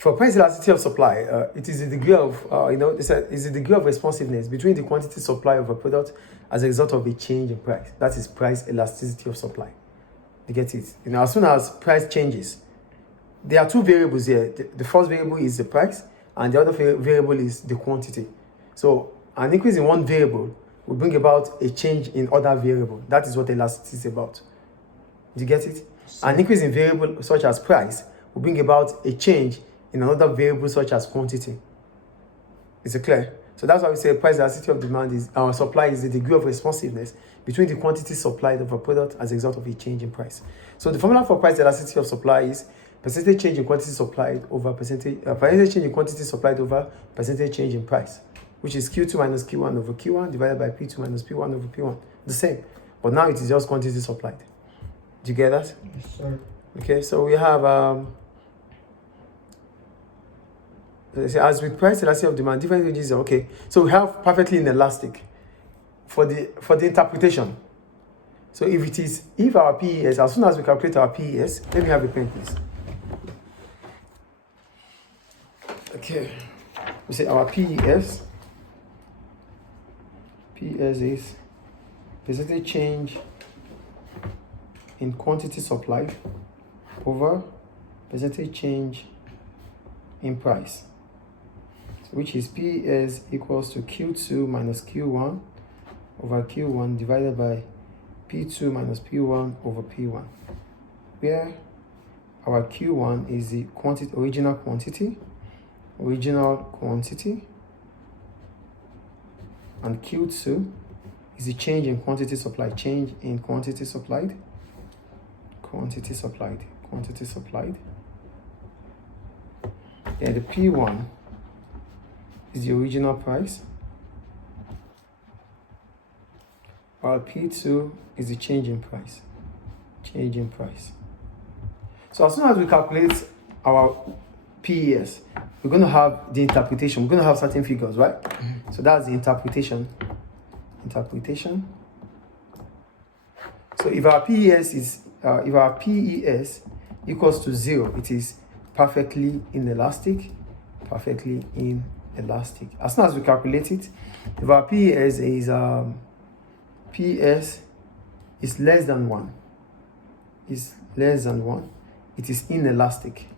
For price elasticity of supply, it is the degree of, it's the degree of responsiveness between the quantity supply of a product as a result of a change in price. That is price elasticity of supply. You get it? As soon as price changes, there are two variables here. The first variable is the price, and the other variable is the quantity. So an increase in one variable will bring about a change in other variable. That is what elasticity is about. Do you get it? An increase in variable such as price will bring about a change in another variable such as quantity. Is it clear? So that's why we say price elasticity of demand is our supply is the degree of responsiveness between the quantity supplied of a product as a result of a change in price. So the formula for price elasticity of supply is percentage change in quantity supplied over percentage change in quantity supplied over percentage change in price, which is Q2 minus Q1 over Q1 divided by P2 minus P1 over P1. The same, but now it is just quantity supplied. Do you get that? Yes, sir. Okay, so we have as with price elasticity of demand, different ranges. Okay, so we have perfectly inelastic for the interpretation. So if our PES, as soon as we calculate our PES, let me have a pen, please. Okay, we say our PES is percentage change in quantity supplied over percentage change in price, which is PES equals to Q2 minus Q1 over Q1 divided by P2 minus P1 over P1, where our Q1 is the original quantity, and Q2 is the change in quantity supplied, and the P1 is the original price, while P2 is the change in price. So as soon as we calculate our PES, we're going to have the interpretation. We're going to have certain figures, right? Mm-hmm. So that's the interpretation. So if our PES equals to 0, it is perfectly inelastic. As soon as we calculate it, if our PES is less than 1, it is inelastic.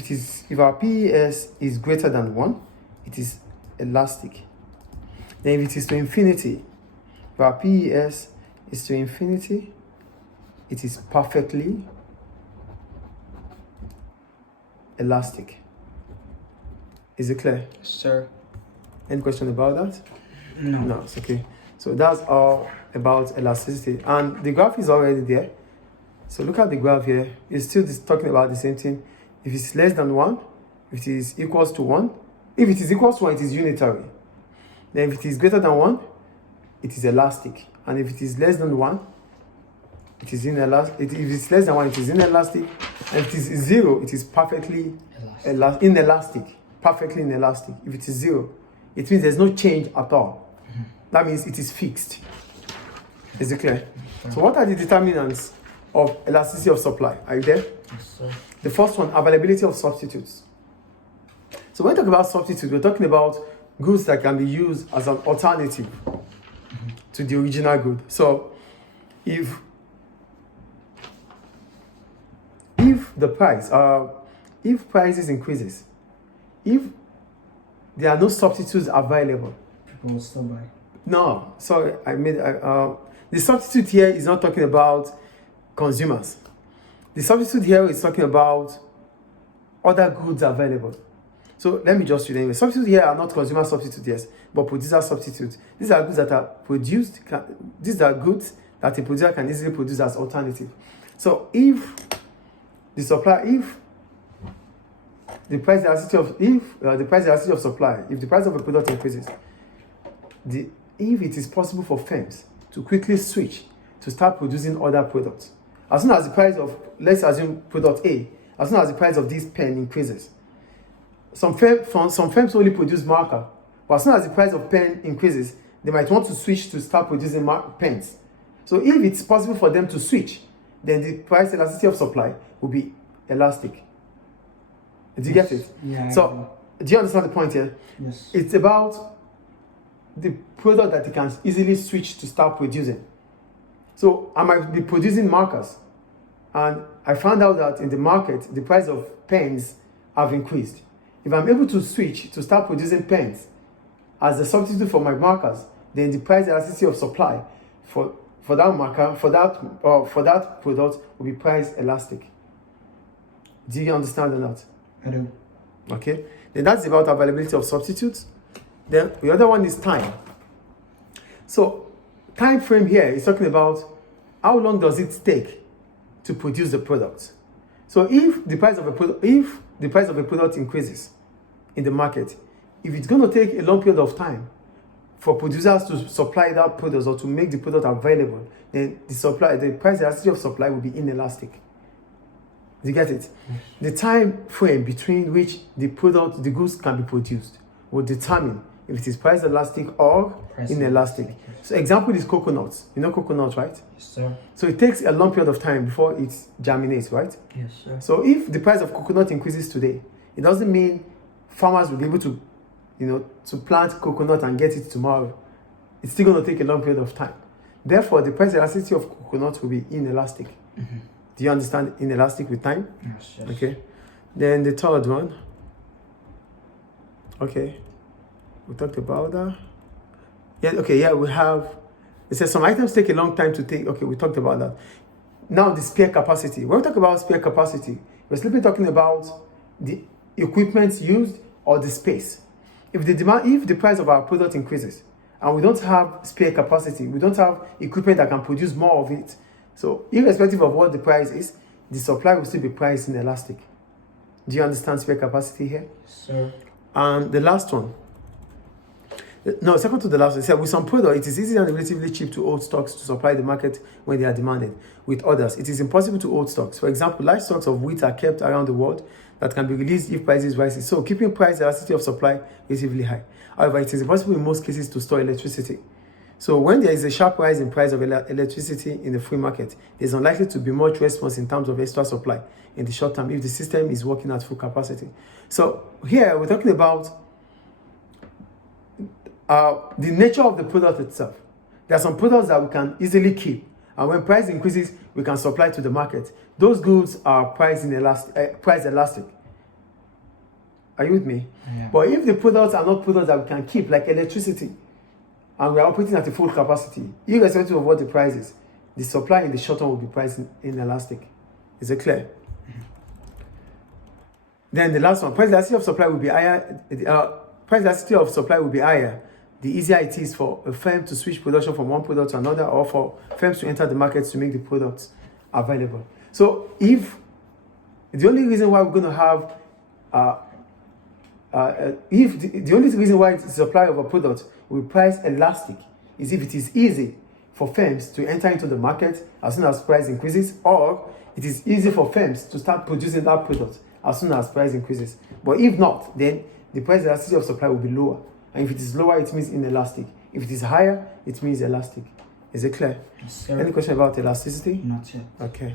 If our PES is greater than 1, it is elastic. Then if it is to infinity, if our PES is to infinity, it is perfectly elastic. Is it clear? Yes, sir. Any question about that? No. It's okay. So that's all about elasticity. And the graph is already there. So look at the graph here. It's still talking about the same thing. If it's less than 1, if it is equals to 1, if it is equals to 1, it is unitary. Then if it is greater than 1, it is elastic. And if it is less than 1, it is inelastic. If it's less than 1, it is inelastic. And if it is 0, it is perfectly inelastic. Perfectly inelastic. If it is 0, it means there's no change at all. Mm-hmm. That means it is fixed. Is it clear? Mm-hmm. So what are the determinants of elasticity of supply? Are you there? Yes, sir. The first one, availability of substitutes. So when we talk about substitutes, we're talking about goods that can be used as an alternative to the original good. So if the price, if prices increases, if there are no substitutes available, people will still buy. No, sorry, the substitute here is not talking about consumers. The substitute here is talking about other goods available. So let me just read anyway. Substitutes here are not consumer substitutes, yes, but producer substitutes. These are goods that are produced. These are goods that a producer can easily produce as alternative. So if the price elasticity of supply, if the price of a product increases, if it is possible for firms to quickly switch to start producing other products, as soon as the price of, let's assume product A, as soon as the price of this pen increases, some firms only produce marker, but as soon as the price of pen increases, they might want to switch to start producing pens. So if it's possible for them to switch, then the price elasticity of supply will be elastic. Do you get it? Yeah. So, do you understand the point here? Yes. It's about the product that you can easily switch to start producing. So, I might be producing markers, and I found out that in the market, the price of pens have increased. If I'm able to switch to start producing pens as a substitute for my markers, then the price elasticity of supply for that marker, for that product will be price elastic. Do you understand or not? I do. Okay. Then that's about availability of substitutes. Then the other one is time. So time frame here is talking about how long does it take to produce the product. So if the price of a product increases in the market, if it's going to take a long period of time for producers to supply that product or to make the product available, then the price elasticity of supply will be inelastic. Do you get it? The time frame between which the goods can be produced will determine if it is price elastic or inelastic. So example is coconuts. You know coconuts, right? Yes, sir. So it takes a long period of time before it germinates, right? Yes, sir. So if the price of coconut increases today, it doesn't mean farmers will be able to, to plant coconut and get it tomorrow. It's still going to take a long period of time. Therefore, the price elasticity of coconut will be inelastic. Mm-hmm. Do you understand inelastic with time? Yes, yes. Okay. Then the third one. Okay. We talked about that. Yeah, okay, yeah, we have, it says some items take a long time to take. Okay, we talked about that. Now the spare capacity. When we talk about spare capacity, we're simply talking about the equipment used or the space. If the price of our product increases and we don't have spare capacity, we don't have equipment that can produce more of it. So irrespective of what the price is, the supply will still be priced inelastic. Do you understand spare capacity here? Sir. And the last one. No, second to the last one. It said with some products, it is easy and relatively cheap to hold stocks to supply the market when they are demanded. With others, it is impossible to hold stocks. For example, large stocks of wheat are kept around the world that can be released if prices rise. So keeping price elasticity of supply relatively high. However, it is impossible in most cases to store electricity. So when there is a sharp rise in price of electricity in the free market, there is unlikely to be much response in terms of extra supply in the short term if the system is working at full capacity. So here we're talking about the nature of the product itself. There are some products that we can easily keep, and when price increases, we can supply to the market. Those goods are price elastic. Are you with me? Yeah. But if the products are not products that we can keep, like electricity, and we are operating at a full capacity, irrespective of what the price is, the supply in the short term will be priced inelastic. Is it clear? Mm-hmm. Then the last one, price elasticity of supply will be higher. Price elasticity of supply will be higher the easier it is for a firm to switch production from one product to another, or for firms to enter the market to make the products available. So if the only reason why we're going to have the only reason why the supply of a product will be price elastic is if it is easy for firms to enter into the market as soon as price increases, or it is easy for firms to start producing that product as soon as price increases. But if not, then the price elasticity of supply will be lower. And if it is lower, it means inelastic. If it is higher, it means elastic. Is it clear? Yes, sir. Any question about elasticity? Not yet. Okay.